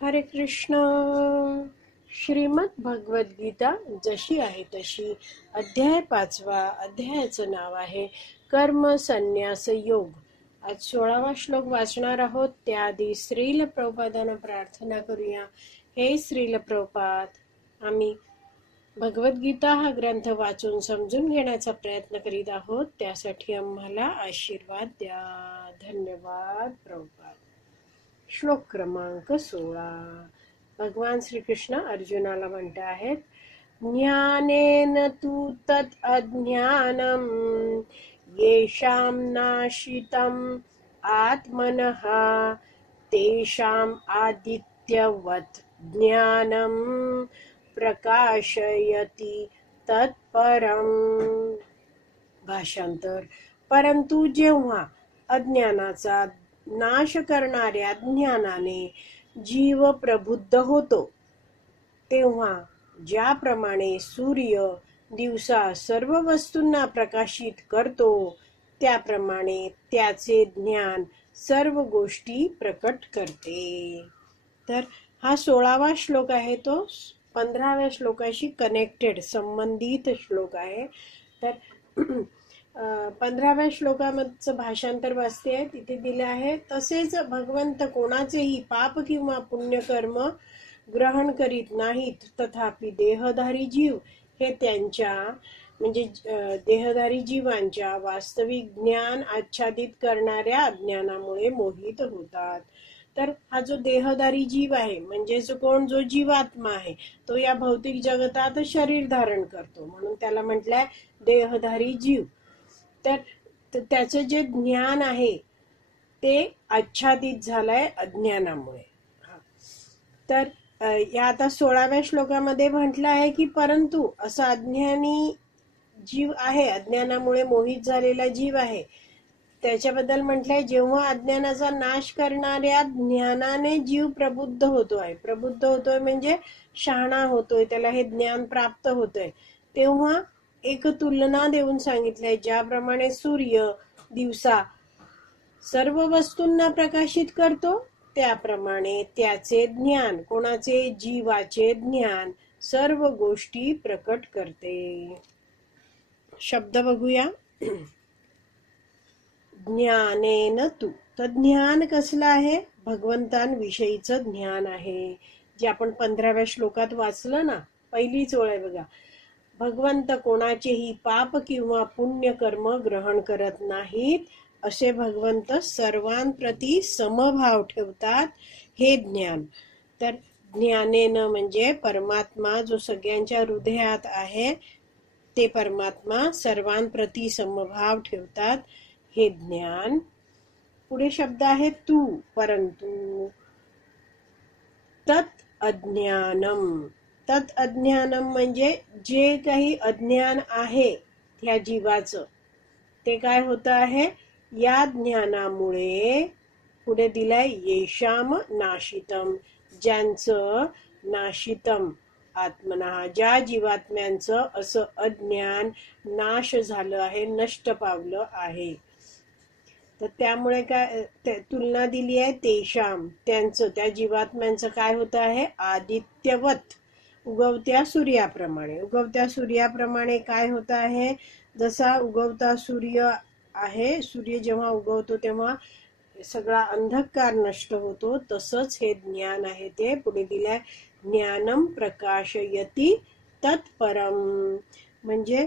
हरे कृष्ण. श्रीमद भगवद गीता जशी आहे तशी, अध्याय 5. अध्यायाचं नाव आहे कर्म संन्यास योग. आज 16वा श्लोक वाचणार आहोत. त्याआधी श्रील प्रभुपादांना प्रार्थना करूया. हे श्रील प्रभुपाद, आम्ही भगवद्गीता हा ग्रंथ वाचून समजून घेण्याचा प्रयत्न करीत आहोत. त्यासाठी आम्हाला आशीर्वाद द्या. धन्यवाद प्रभुपाद. श्लोक क्रमांक 16. भगवान श्रीकृष्ण अर्जुनाला म्हणत आहेत, ज्ञानेन तु तत् अज्ञानम येषां नाशितम् आत्मनः तेषां आदित्यवत् ज्ञानम प्रकाशयति तत्परम. भाषांतर. परंतु जेव्हा अज्ञानाचा नाश करणाऱ्या ज्ञानाने जीव प्रबुद्ध होतो, तेव्हा ज्याप्रमाणे सूर्य दिवसा सर्व वस्तूंना प्रकाशित करतो, त्याप्रमाणे त्याचे ज्ञान सर्व गोष्टी प्रकट करते. तर हा 16वा श्लोक आहे, तो 15व्या श्लोकाशी कनेक्टेड संबंधित श्लोक आहे. तर 15व्या श्लोकामधचं भाषांतर वाचते आहे. तिथे दिले आहे, तसेच भगवंत कोणाचेही पाप किंवा पुण्यकर्म ग्रहण करीत नाहीत, तथापि देहधारी जीव हे त्यांच्या म्हणजे देहधारी जीवांच्या वास्तविक ज्ञान आच्छादित करणाऱ्या अज्ञानामुळे मोहित होतात. तर हा जो देहधारी जीव आहे म्हणजे जो जीवात्मा आहे, तो या भौतिक जगतात शरीर धारण करतो, म्हणून त्याला म्हटलंय देहधारी जीव. तर त्याचं जे ज्ञान आहे ते आच्छादित झालंय अज्ञानामुळे. तर या आता 16व्या श्लोकामध्ये म्हटलं आहे की परंतु असं अज्ञानी जीव आहे, अज्ञानामुळे मोहित झालेला जीव आहे, त्याच्याबद्दल म्हटलंय जेव्हा अज्ञानाचा नाश करणाऱ्या ज्ञानाने जीव प्रबुद्ध होतोय. प्रबुद्ध होतोय म्हणजे शहाणा होतोय, त्याला हे ज्ञान प्राप्त होतोय, तेव्हा एक तुलना देऊन सांगितलंय, ज्याप्रमाणे सूर्य दिवसा सर्व वस्तूंना प्रकाशित करतो, त्याप्रमाणे त्याचे ज्ञान, कोणाचे? जीवाचे ज्ञान सर्व गोष्टी प्रकट करते. शब्द बघूया. ज्ञानेन तू. तर ज्ञान कसलं आहे? भगवंतांविषयीचं ज्ञान आहे, जे आपण 15व्या श्लोकात वाचलं ना. पहिलीच ओळ आहे बघा, भगवंत कोणाचेही पाप किंवा पुण्य कर्म ग्रहण करत नाहीत, असे भगवंत सर्वांप्रती समभाव ठेवतात, हे ज्ञान. तर ज्ञानेन म्हणजे परमात्मा जो सगळ्यांच्या हृदयात आहे, ते परमात्मा सर्वांप्रती समभाव ठेवतात, हे ज्ञान. पुढे शब्द आहे तू. परंतु तत् अज्ञानम. तत् अज्ञानम म्हणजे जे काही अज्ञान आहे ह्या जीवाचं, ते काय होत आहे? या ज्ञानामुळे पुढे दिलाय येशाम नाशितम, ज्यांचं नाशितम आत्मना, ज्या जीवात्म्यांचं असं अज्ञान नाश झालं आहे, नष्ट पावलं आहे. तर त्यामुळे काय तुलना दिली आहे? तेशाम, त्यांचं, त्या जीवात्म्यांचं काय होत आहे? आदित्यवत, उगवत्या सूर्याप्रमाणे. उगवत्या सूर्याप्रमाणे काय होत आहे? जसा उगवता सूर्य आहे, सूर्य जेव्हा उगवतो तेव्हा सगळा अंधकार नष्ट होतो, तसंच हे ज्ञान आहे. ते पुढे दिलंय ज्ञानम प्रकाशयति तत्परम, म्हणजे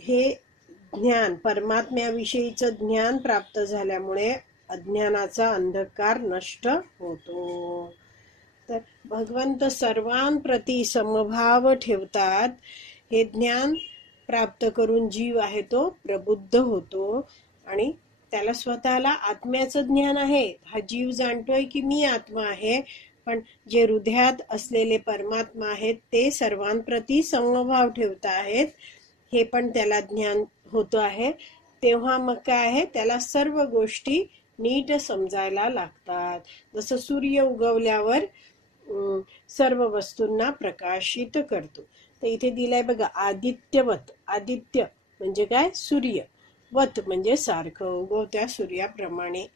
हे ज्ञान, परमात्म्याविषयीचं ज्ञान प्राप्त झाल्यामुळे अज्ञानाचा अंधकार नष्ट होतो. तर भगवंत सर्वांप्रती समभाव ठेवतात. हे ज्ञान प्राप्त करून जीव आहे तो प्रबुद्ध होतो आणि त्याला स्वतःला आत्म्याचं ज्ञान आहे. हा जीव जाणतोय की मी आत्मा आहे, पण जे हृदयात असलेले परमात्मा आहेत ते सर्वांप्रती समभाव ठेवत आहेत, हे पण त्याला ज्ञान होत आहे. तेव्हा मग काय आहे? त्याला सर्व गोष्टी नीट समजायला लागतात. जसं सूर्य उगवल्यावर सर्व वस्तूंना प्रकाशित करतो. तर इथे दिलाय बघा आदित्यवत. आदित्य म्हणजे काय? सूर्य. वत म्हणजे सारखं, उगवत्या सूर्याप्रमाणे,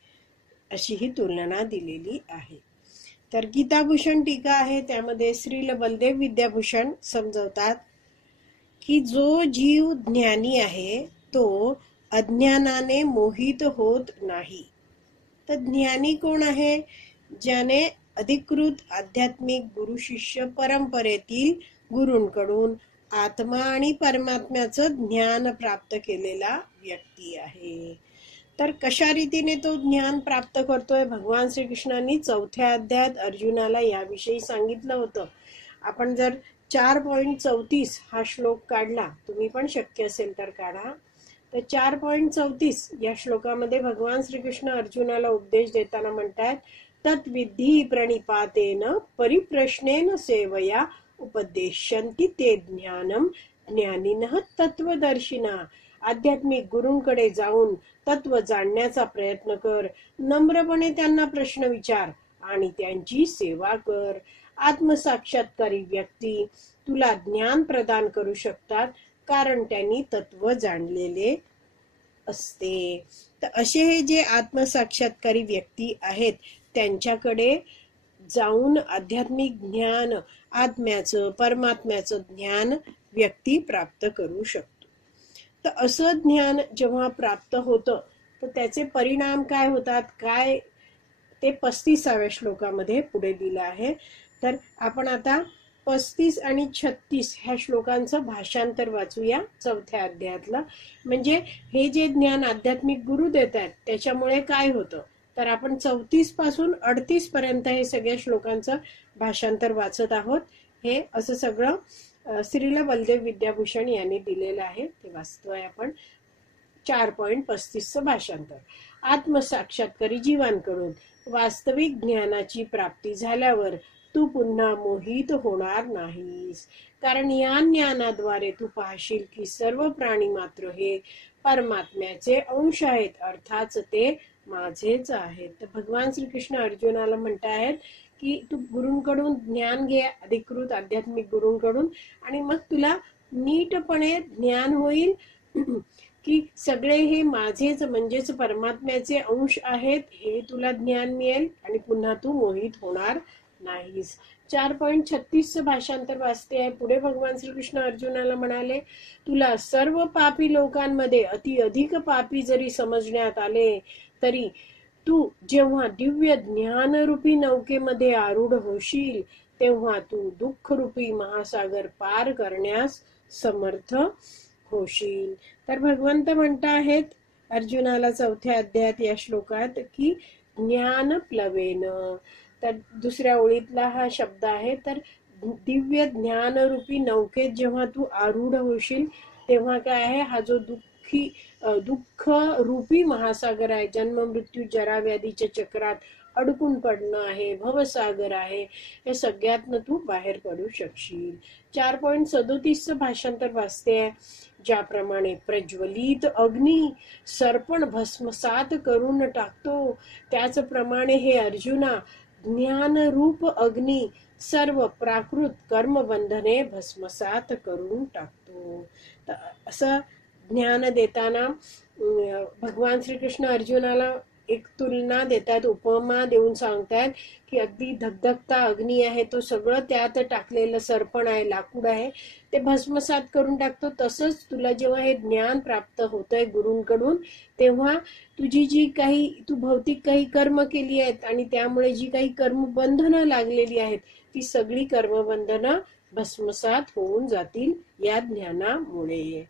अशी ही तुलना दिलेली आहे. तर गीताभूषण टीका आहे, त्यामध्ये श्रील बलदेव विद्याभूषण समजवतात की जो जीव ज्ञानी आहे तो अज्ञानाने मोहित होत नाही. तर ज्ञानी कोण आहे? ज्याने अधिकृत आध्यात्मिक गुरु शिष्य परंपरेतील गुरूंकडून आत्मा आणि परमात्म्याचं ज्ञान प्राप्त केलेला व्यक्ती आहे. तर कशा रीतीने तो ज्ञान प्राप्त करतोय? भगवान श्रीकृष्णांनी 4थ्या अध्यायात अर्जुनाला याविषयी सांगितलं होतं. आपण जर 4.34 हा श्लोक काढला, तुम्ही पण शक्य असेल तर काढा, तर 4.34 या श्लोकामध्ये भगवान श्रीकृष्ण अर्जुनाला उपदेश देताना म्हणतात, तत्विधी प्रणिपातेन परिप्रश्नेन सेवया उपदेशन्ति ते ज्ञानम ज्ञानिनः तत्वदर्शिना. आध्यात्मिक गुरूंकडे जाऊन तत्व जाणण्याचा प्रयत्न कर, नम्रपणे त्यांना प्रश्न विचार आणि त्यांची सेवा कर. आत्मसाक्षात्कारी व्यक्ती तुला ज्ञान प्रदान करू शकतात, कारण त्यांनी तत्व जाणलेले असते. तर असे हे जे आत्मसाक्षात्कारी व्यक्ती आहेत त्यांच्याकडे जाऊन आध्यात्मिक ज्ञान, आत्म्याचं परमात्म्याचं ज्ञान व्यक्ती प्राप्त करू शकतो. तर असं ज्ञान जेव्हा प्राप्त होतं तर त्याचे परिणाम काय होतात, काय ते 35व्या श्लोकामध्ये पुढे दिलं आहे. तर आपण आता 35 आणि 36 ह्या श्लोकांचं भाषांतर वाचूया 4थ्या अध्यायातलं. म्हणजे हे जे ज्ञान आध्यात्मिक गुरु देत आहेत त्याच्यामुळे काय होतं, तर आपण 34 पासून 38 पर्यंत हे सगळ्या श्लोकांचं भाषांतर वाचत आहोत. हे असं सगळं श्रील बलदेव विद्याभूषण यांनी दिलेलं आहे, ते वाचतोय आपण. 4.35चं भाषांतर. आत्मसाक्षात्कारी जीवांकडून वास्तविक ज्ञानाची प्राप्ती झाल्यावर तू पुन्हा मोहित होणार नाहीस, कारण या ज्ञानाद्वारे तू पाहशील की सर्व प्राणी मात्र हे परमात्म्याचे अंश आहेत, अर्थात ते माझेच आहेत. तर भगवान श्रीकृष्ण अर्जुनाला म्हणतायत की तू गुरूंकडून ज्ञान घे, अधिकृत आध्यात्मिक गुरूंकडून, आणि मग तुला नीटपणे ज्ञान होईल की सगळे हे माझेच म्हणजेच परमात्म्याचे अंश आहेत, हे तुला ज्ञान मिळेल आणि पुन्हा तू मोहित होणार नाहीस. 4.36चं भाषांतर वाचते आहे. पुढे भगवान श्रीकृष्ण अर्जुनाला म्हणाले, तुला सर्व पापी लोकांमध्ये अति अधिक पापी जरी समजण्यात आले तरी तू जेव्हा दिव्य ज्ञानरूपी नौकेमध्ये आरूढ होशील तेव्हा तू दुःखरूपी महासागर पार करण्यास समर्थ होशील. तर भगवंत म्हणत आहेत अर्जुनाला 4थ्या अध्यायात या श्लोकात की ज्ञान प्लवेन. तर दुसऱ्या ओळीतला हा शब्द आहे. तर दिव्य ज्ञानरूपी नौकेत जेव्हा तू आरूढ होशील तेव्हा काय आहे, हा जो दुःख रूपी महासागर आहे, जन्म मृत्यू जरा व्याधीच्या चक्रात अडकून पडणं आहे, भवसागर आहे, हे सगळ्यातनं तू बाहेर पडू शकशील. 4.37चं भाषांतर वाचते आहे. ज्याप्रमाणे प्रज्वलित अग्नी सर्पण भस्मसात करून टाकतो, त्याचप्रमाणे हे अर्जुना ज्ञानरूप अग्नी सर्व प्राकृत कर्मबंधने भस्मसात करून टाकतो. तर असं ज्ञान देताना भगवान श्रीकृष्ण अर्जुनाला एक तुलना देतात, उपमा देऊन सांगतात की अगदी धगधगता अग्नी आहे, तो सगळं त्यात टाकलेलं सर्पण आहे, लाकूड आहे, ते भस्मसात करून टाकतो. तसंच तुला जेव्हा हे ज्ञान प्राप्त होतंय गुरूंकडून तेव्हा तुझी जी काही तू भौतिक काही कर्म केली आहेत आणि त्यामुळे जी काही कर्मबंधनं लागलेली आहेत ती सगळी कर्मबंधनं भस्मसात होऊन जातील या ज्ञानामुळे.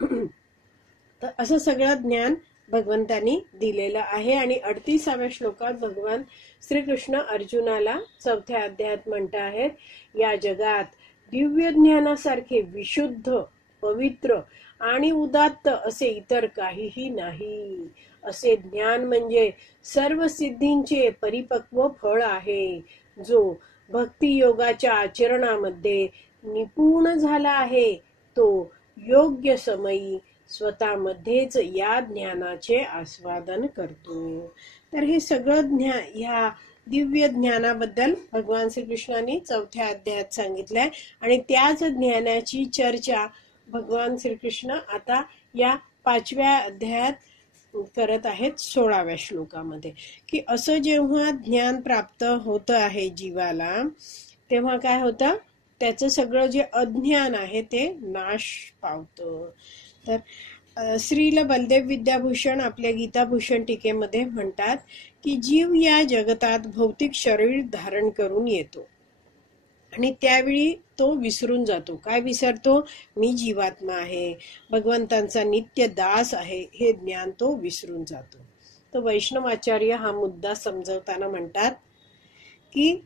तर असं सगळं ज्ञान भगवंतांनी दिलेलं आहे. आणि 38व्या श्लोकात भगवान श्रीकृष्ण अर्जुनाला 4थ्या अध्यायात म्हणत आहेत, या जगात दिव्य ज्ञानासारखे विशुद्ध, पवित्र आणि उदात्त असे इतर काहीही नाही. असे ज्ञान म्हणजे सर्व सिद्धींचे परिपक्व फळ आहे. जो भक्ती योगाच्या आचरणामध्ये निपुण झाला आहे तो योग्य समयी स्वतःमध्येच या ज्ञानाचे आस्वादन करतो. तर हे सगळं ज्ञान, ह्या दिव्य ज्ञानाबद्दल भगवान श्रीकृष्णांनी 4थ्या अध्यायात सांगितलंय आणि त्याच ज्ञानाची चर्चा भगवान श्रीकृष्ण आता या 5व्या अध्यायात करत आहेत 16व्या श्लोकामध्ये, की असं जेव्हा ज्ञान प्राप्त होतं आहे जीवाला, तेव्हा काय होतं, त्याचं सगळं जे अज्ञान आहे ते नाश पावतं. तर श्रील बलदेव विद्याभूषण आपल्या गीताभूषण टीकेमध्ये म्हणतात की जीव या जगतात भौतिक शरीर धारण करून येतो आणि त्यावेळी तो विसरून जातो. काय विसरतो? मी जीवात्मा आहे, भगवंतांचा नित्य दास आहे, हे ज्ञान तो विसरून जातो. तर वैष्णवाचार्य हा मुद्दा समजवताना म्हणतात की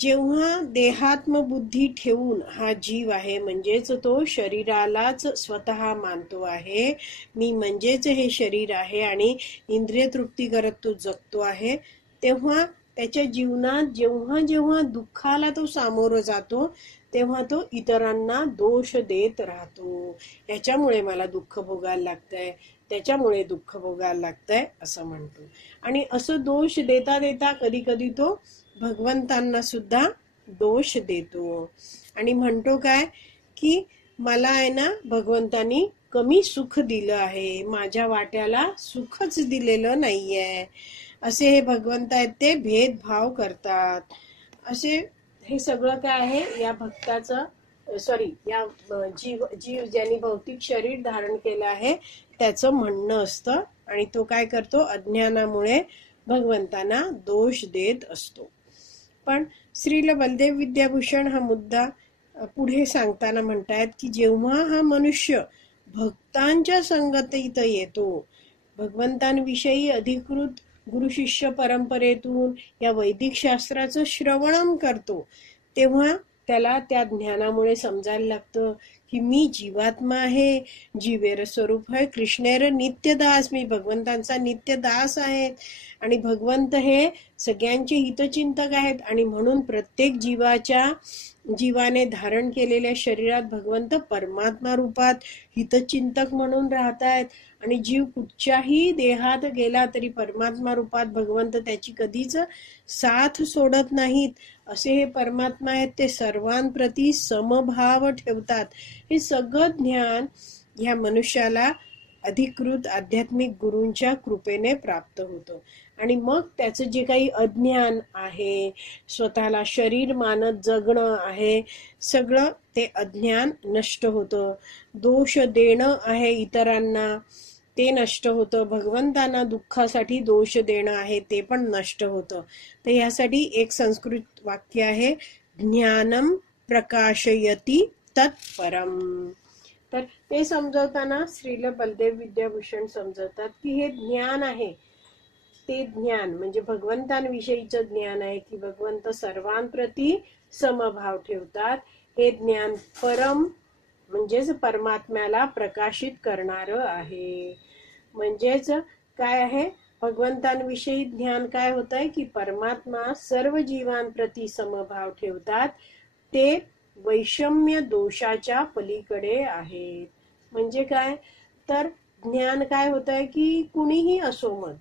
जेव्हा देहात्मबुद्धी ठेवून हा जीव आहे, म्हणजेच तो शरीरालाच स्वतः मानतो आहे, मी म्हणजेच हे शरीर आहे आणि इंद्रिय तृप्ती करत तो जगतो आहे, तेव्हा त्याच्या जीवनात जेव्हा जेव्हा दुःखाला तो सामोरं जातो, तेव्हा तो इतरांना दोष देत राहतो. याच्यामुळे मला दुःख भोगायला लागतंय, त्याच्यामुळे दुःख भोगायला लागतंय असं म्हणतो. आणि असं दोष देता देता कधी कधी तो भगवंतांना सुद्धा दोष देतो आणि म्हणतो काय की मला आहे ना भगवंतांनी कमी सुख दिलं आहे, माझ्या वाट्याला सुखच दिलेलं नाहीये, असे हे भगवंत आहेत ते भेदभाव करतात. असे हे सगळं काय आहे या भक्ताचं या जीव ज्यांनी भौतिक शरीर धारण केलं आहे त्याचं म्हणणं असतं. आणि तो काय करतो, अज्ञानामुळे भगवंतांना दोष देत असतो. पण श्रील बलदेव विद्याभूषण हा मुद्दा पुढे सांगताना म्हणतायत की जेव्हा हा मनुष्य भक्तांच्या संगतीत येतो, भगवंतांविषयी अधिकृत गुरु शिष्य परंपरेतून या वैदिक शास्त्राचं श्रवणम करतो, तेव्हा त्याला त्या ज्ञानामुळे समजायला लागतं की मी जीवात्मा आहे, जीवेर स्वरूप आहे, कृष्णेर नित्यदास, मी भगवंतांचा नित्यदास आहे आणि भगवंत हे सगळ्यांचे हितचिंतक आहेत आणि म्हणून प्रत्येक जीवाने धारण केलेल्या शरीरात भगवंत परमात्मा रूपात हितचिंतक म्हणून राहत आहेत आणि जीव कुठच्याही देहात गेला तरी परमात्मा रूपात भगवंत त्याची कधीच साथ सोडत नाहीत. असे हे परमात्मा आहेत, ते सर्वांप्रती समभाव ठेवतात. हे सगळं ज्ञान ह्या मनुष्याला अधिकृत आध्यात्मिक गुरूंच्या कृपेने प्राप्त होतं आणि मग त्याचं जे काही अज्ञान आहे, स्वतःला शरीर मानत जगणं आहे, सगळं ते अज्ञान नष्ट होतं. दोष देणं आहे इतरांना ते नष्ट होतं, भगवंतांना दुःखासाठी दोष देणं आहे ते पण नष्ट होतं. तर यासाठी एक संस्कृत वाक्य आहे, ज्ञानम प्रकाशयती तत्परम. तर ते समजवताना श्रील बलदेव विद्याभूषण समजवतात की हे ज्ञान आहे, ते ज्ञान म्हणजे भगवंतांविषयीचं ज्ञान आहे की भगवंत सर्वांप्रती समभाव ठेवतात. हे ज्ञान परम म्हणजेच परमात्म्याला प्रकाशित करणारं आहे. म्हणजेच काय आहे, भगवंतांविषयी ज्ञान काय होत आहे की परमात्मा सर्व जीवांप्रती समभाव ठेवतात, ते वैषम्य दोषाच्या पलीकडे आहेत. म्हणजे काय, तर ज्ञान काय होत आहे की कुणीही असो, मग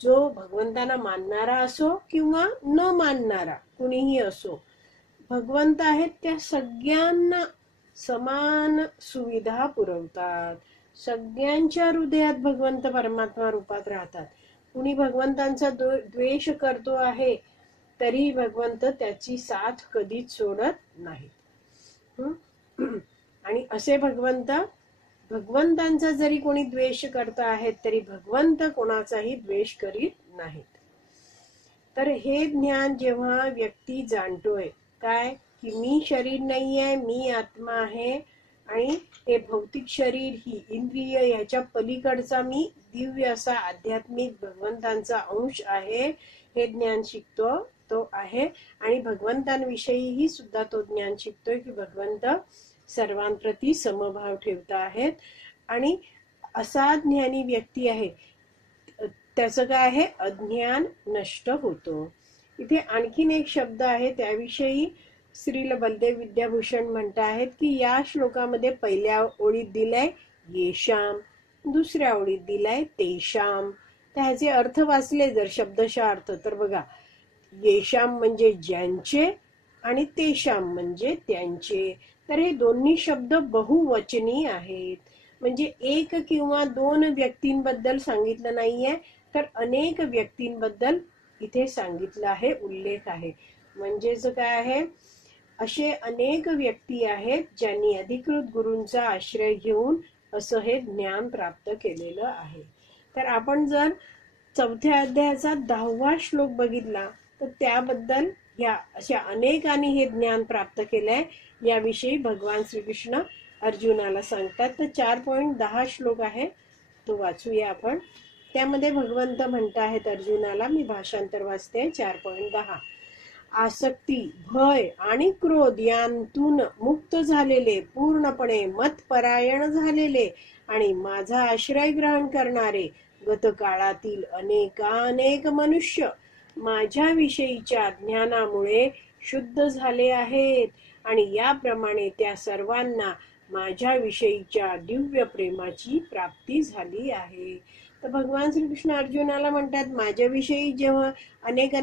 जो भगवंतांना मानणारा असो किंवा न मानणारा कुणीही असो, भगवंत आहेत त्या सगळ्यांना समान सुविधा पुरवतात. सगळ्यांच्या हृदयात भगवंत परमात्मा रूपात राहतात. कुणी भगवंतांचा द्वेष करतो आहे तरी भगवंत त्याची साथ कधीच सोडत नाहीत. आणि असे भगवंतांचा जरी कोणी द्वेष करत आहेत तरी भगवंत कोणाचाही द्वेष करीत नाहीत. तर हे ज्ञान जेव्हा व्यक्ती जाणतोय काय की मी शरीर नाही आहे, मी आत्मा आहे आणि हे भौतिक शरीर ही इंद्रिय याच्या पलीकडचा मी दिव्य असा आध्यात्मिक भगवंतांचा अंश आहे, हे ज्ञान शिकतो तो आहे. आणि भगवंतांविषयीही सुद्धा तो ज्ञान शिकतोय की भगवंत सर्वांप्रती समभाव ठेवत आहेत आणि असा ज्ञानी व्यक्ती आहे त्याचं काय आहे, अज्ञान नष्ट होतो. इथे आणखीन एक शब्द आहे, त्याविषयी श्रील बलदेव विद्याभूषण म्हणत आहेत की या श्लोकामध्ये पहिल्या ओळीत दिलाय येशाम, दुसऱ्या ओळीत दिलाय तेशाम. तर ह्याचे अर्थ वाचले जर शब्दशः अर्थ, तर बघा, येशाम म्हणजे ज्यांचे आणि तेशाम म्हणजे त्यांचे. तर हे दोन्ही शब्द बहुवचनी आहेत. म्हणजे एक किंवा दोन व्यक्तींबद्दल सांगितलं नाहीये, तर अनेक व्यक्तींबद्दल इथे सांगितलं आहे, उल्लेख आहे. म्हणजेच काय आहे, असे अनेक व्यक्ती आहेत ज्यांनी अधिकृत गुरूंचा आश्रय घेऊन असं हे ज्ञान प्राप्त केलेलं आहे. तर आपण जर चौथ्या अध्यायाचा 10वा श्लोक बघितला तर त्याबद्दल या अशा अनेकांनी हे ज्ञान प्राप्त केलंय याविषयी भगवान श्रीकृष्ण अर्जुनाला सांगतात. तर 4.10 श्लोक आहे, तो वाचूया आपण. त्यामध्ये भगवंत म्हणत आहेत अर्जुनाला, मी भाषांतर वाचते. 4.10 आसक्ती, भय आणि क्रोध यांतून मुक्त झालेले, पूर्णपणे मतपरायण झालेले आणि माझा आश्रय ग्रहण करणारे गतकाळातील अनेकानेक मनुष्य माझ्या विषयीच्या ज्ञानामुळे शुद्ध झाले आहेत आणि याप्रमाणे त्या सर्वांना माझ्या विषयीच्या दिव्य प्रेमाची प्राप्ती झाली आहे. तर भगवान श्रीकृष्ण अर्जुनाला म्हणतात, माझ्याविषयी जेव्हा अनेक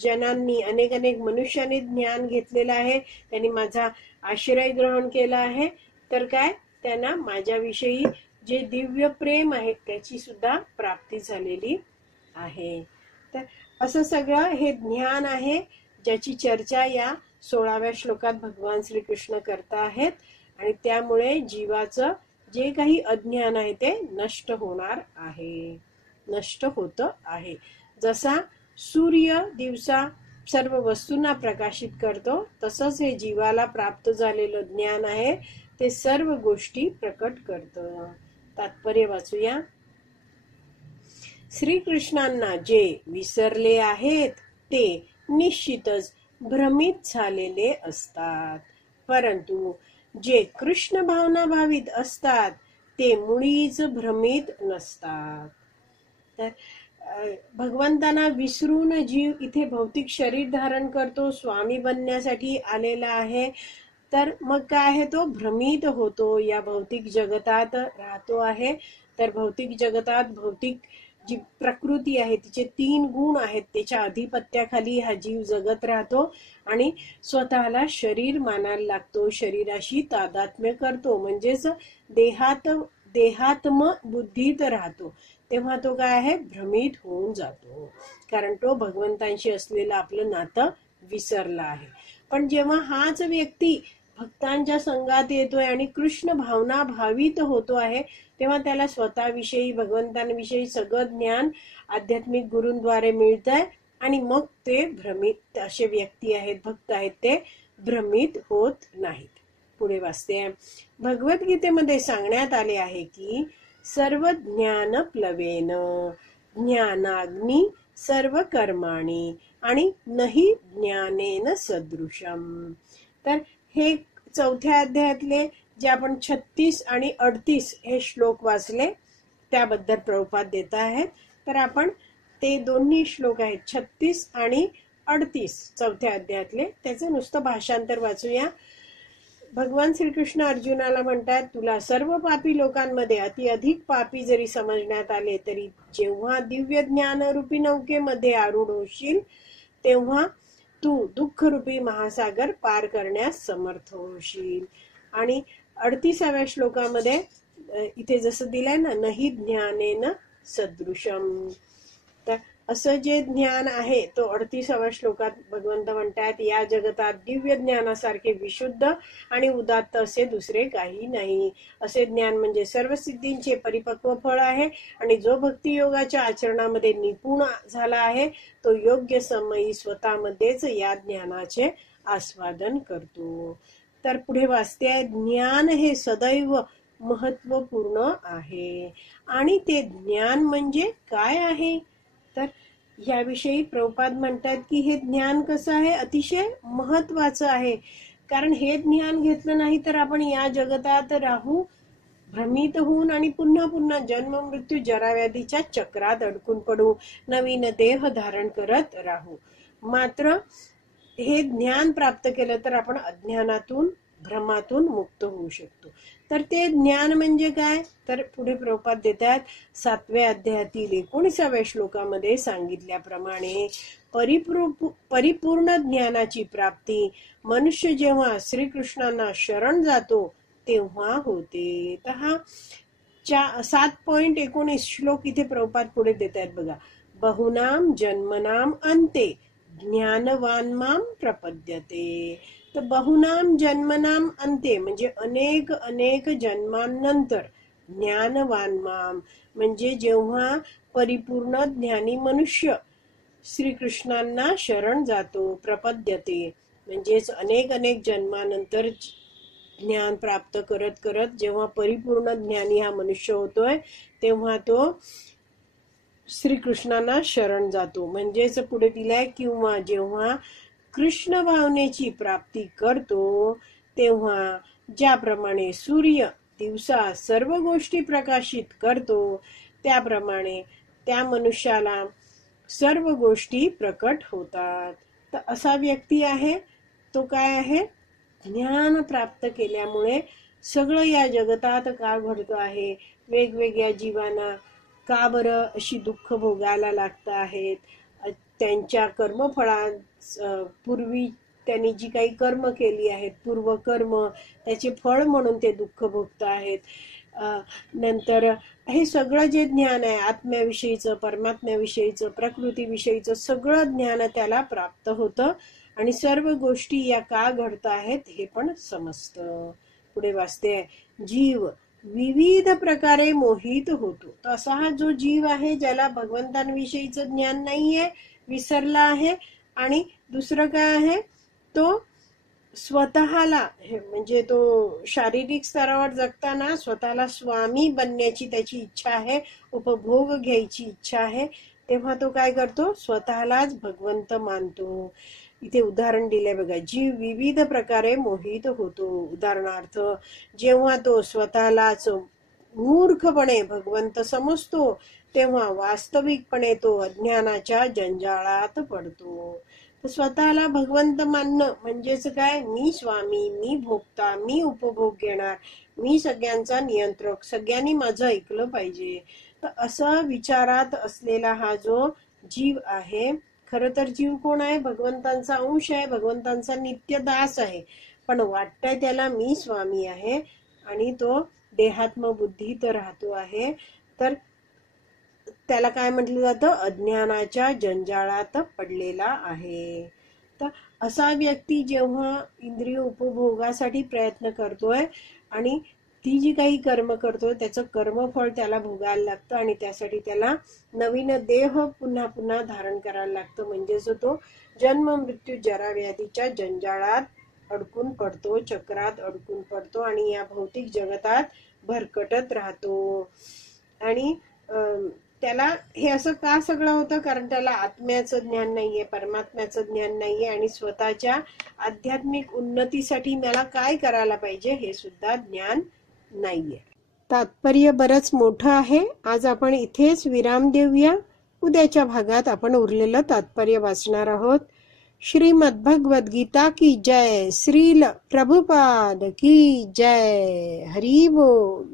जनांनी, अनेक मनुष्यांनी ज्ञान घेतलेलं आहे, त्यांनी माझा आश्रय ग्रहण केला आहे, तर काय त्यांना माझ्याविषयी जे दिव्य प्रेम आहे त्याची सुद्धा प्राप्ती झालेली आहे. तर असं सगळं हे ज्ञान आहे ज्याची चर्चा या 16व्या श्लोकात भगवान श्रीकृष्ण करता आहेत. आणि त्यामुळे जीवाचं जे काही अज्ञान आहे ते नष्ट होणार आहे, नष्ट होत आहे. जसा सूर्य दिवसा सर्व वस्तूंना प्रकाशित करतो, तसंच हे जीवाला प्राप्त झालेलं ज्ञान आहे ते सर्व गोष्टी प्रकट करतं. तात्पर्य वाचूया. श्रीकृष्णांना जे विसरले आहेत ते निश्चितच भ्रमित झालेले असतात, परंतु जे कृष्ण भावना भावित असतात ते मुळीच भ्रमित नसतात. तर भगवंतांना विसरून जीव इथे भौतिक शरीर धारण करतो, स्वामी बनण्यासाठी आलेला आहे, तर मग काय आहे, तो भ्रमित होतो, या भौतिक जगतात राहतो आहे. तर भौतिक जगतात भौतिक जी प्रकृती आहे तिचे 3 गुण आहेत, त्याच्या अधिपत्याखाली हा जीव जगत राहतो आणि स्वतःला शरीर मानायला लागतो, शरीराशी तादात्म्य करतो, म्हणजेच देहात्म बुद्धीत राहतो. तेव्हा तो काय आहे, भ्रमित होऊन जातो, कारण तो भगवंतांशी असलेलं आपलं नातं विसरला आहे. पण जेव्हा हाच व्यक्ती भक्तांच्या संघात येतोय आणि कृष्ण भावना भावित होतो आहे, तेव्हा त्याला स्वतःविषयी, भगवंतांविषयी सगळं ज्ञान आध्यात्मिक गुरूंद्वारे मिळतंय आणि मग ते भ्रमित, असे व्यक्ती आहेत, भक्त आहेत, ते भ्रमित होत नाहीत. पुढे वाचते. भगवद्गीतेमध्ये सांगण्यात आले आहे की सर्व ज्ञान प्लवेन ज्ञानाग्नी सर्व कर्माणी आणि नहि ज्ञानेन सदृशम. तर हे चौथ्या अध्यायातले जे आपण 36 आणि 38 हे श्लोक वाचले त्याबद्दल प्रभुपाद देत आहेत. तर आपण ते दोन्ही श्लोक आहेत 36 आणि 38 चौथ्या अध्यायातले, त्याचं नुसतं भाषांतर वाचूया. भगवान श्रीकृष्ण अर्जुनाला म्हणतात, तुला सर्व पापी लोकांमध्ये अति अधिक पापी जरी समजण्यात आले तरी जेव्हा दिव्य ज्ञान रूपी नौकेमध्ये आरूढ होशील तेव्हा तू दुःखरूपी महासागर पार करण्यास समर्थ होशील. आणि 38व्या श्लोकामध्ये इथे जसं दिलंय ना, नहि ज्ञानेन सदृशम, तर असं जे ज्ञान आहे तो 38व्या श्लोकात भगवंत म्हणतात, या जगतात दिव्य ज्ञानासारखे विशुद्ध आणि उदात्त असे दुसरे काही नाही. असे ज्ञान म्हणजे सर्व सिद्धींचे परिपक्व फळ आहे आणि जो भक्ती योगाच्या आचरणामध्ये निपुण झाला आहे तो योग्य समयी स्वतःमध्येच या ज्ञानाचे आस्वादन करतो. तर पुढे वाचते, ज्ञान हे सदैव महत्वपूर्ण आहे. आणि ते ज्ञान म्हणजे काय आहे, तर याविषयी प्रभुपाद म्हणतात की हे ज्ञान कसं आहे, अतिशय महत्वाचं आहे. कारण हे ज्ञान घेतलं नाही तर आपण या जगतात राहू, भ्रमित होऊन आणि पुन्हा पुन्हा जन्म मृत्यू जराव्याधीच्या चक्रात अडकून पडू, नवीन देह धारण करत राहू. मात्र हे ज्ञान प्राप्त केलं तर आपण अज्ञानातून, भ्रमातून मुक्त होऊ शकतो. तर ते ज्ञान म्हणजे काय, तर पुढे प्रभुपाद देतात 7व्या अध्यायातील 19व्या श्लोकामध्ये सांगितल्याप्रमाणे परिपूर्ण ज्ञानाची प्राप्ती मनुष्य जेव्हा श्रीकृष्णांना शरण जातो तेव्हा होते. तर हा 7.19 श्लोक इथे प्रभुपाद पुढे देत आहेत बघा. बहुनाम जन्मनाम अंते ज्ञानवान माम प्रपद्यते. तर बहुनाम जन्मनाम अंते म्हणजे अनेक अनेक जन्मांनंतर ज्ञानवान माम म्हणजे जेव्हा परिपूर्ण ज्ञानी मनुष्य श्रीकृष्णांना शरण जातो, प्रपद्यते म्हणजेच अनेक अनेक जन्मानंतर ज्ञान प्राप्त करत करत जेव्हा परिपूर्ण ज्ञानी हा मनुष्य होतोय तेव्हा तो श्रीकृष्णांना शरण जातो. म्हणजेच पुढे दिलाय किंवा जेव्हा कृष्ण भावनेची प्राप्ती करतो तेव्हा ज्याप्रमाणे सूर्य दिवसा सर्व गोष्टी प्रकाशित करतो त्याप्रमाणे त्या मनुष्याला सर्व गोष्टी प्रकट होतात. तर असा व्यक्ती आहे तो काय आहे, ज्ञान प्राप्त केल्यामुळे सगळं या जगतात का घडतं आहे, वेगवेगळ्या जीवांना का बरं अशी दुःख भोगायला लागत आहेत, त्यांच्या कर्मफळा पूर्वी त्यांनी जी काही कर्म केली आहेत पूर्वकर्म त्याचे फळ म्हणून ते दुःख भोगत आहेत. नंतर हे सगळं जे ज्ञान आहे आत्म्याविषयीचं, परमात्म्याविषयीचं, प्रकृतीविषयीचं सगळं ज्ञान त्याला प्राप्त होतं आणि सर्व गोष्टी या का घडत आहेत हे पण समजतं. पुढे वाचते, जीव विविध प्रकारे मोहित होतो. तर असा हा जो जीव आहे ज्याला भगवंतांविषयीचं ज्ञान नाहीये, विसरला आहे, आणि दुसरं काय आहे तो स्वतःला म्हणजे तो शारीरिक स्तरावर जगताना स्वतःला स्वामी बनण्याची त्याची इच्छा आहे, उपभोग घ्यायची इच्छा आहे, तेव्हा तो काय करतो, स्वतःलाच भगवंत मानतो. इथे उदाहरण दिले बघा, जीव विविध प्रकारे मोहित होतो. उदाहरणार्थ जेव्हा तो स्वतःलाच मूर्खपणे भगवंत समजतो तेव्हा वास्तविकपणे तो अज्ञानाच्या जंजाळात पडतो. तर स्वतःला भगवंत मानणं म्हणजेच काय, मी स्वामी, मी भोक्ता, मी उपभोग घेणार, मी सगळ्यांचा नियंत्रक, सगळ्यांनी माझं ऐकलं पाहिजे. तर असं विचारात असलेला हा जो जीव आहे, खरं तर जीव कोण आहे, भगवंतांचा अंश आहे, भगवंतांचा नित्य दास आहे, पण वाटतंय त्याला मी स्वामी आहे आणि तो देहात्म बुद्धीत राहतो आहे. तर त्याला काय म्हटलं जातं, अज्ञानाच्या जंजाळात पडलेला आहे. तर असा व्यक्ती जेव्हा इंद्रिय उपभोगासाठी प्रयत्न करतोय आणि ती जी काही कर्म करतोय त्याचं कर्मफळ त्याला भोगायला लागतं आणि त्यासाठी त्याला नवीन देह पुन्हा पुन्हा धारण करायला लागतं. म्हणजेच तो जन्म मृत्यू जरा व्याधीच्या जंजाळात अडकून पडतो, चक्रात अडकून पडतो आणि या भौतिक जगतात भरकटत राहतो. आणि त्याला हे असं का सगळं होतं, कारण त्याला आत्म्याचं ज्ञान नाहीये, परमात्म्याचं ज्ञान नाहीये आणि स्वतःच्या आध्यात्मिक उन्नतीसाठी मला काय करायला पाहिजे हे सुद्धा ज्ञान नाहीये. तात्पर्य बरंच मोठं आहे. आज आपण इथेच विराम देऊया. उद्याच्या भागात आपण उरलेलं तात्पर्य वाचणार आहोत. श्रीमद् भगवद गीता की जय. श्रील प्रभुपाद की जय. हरी बोल.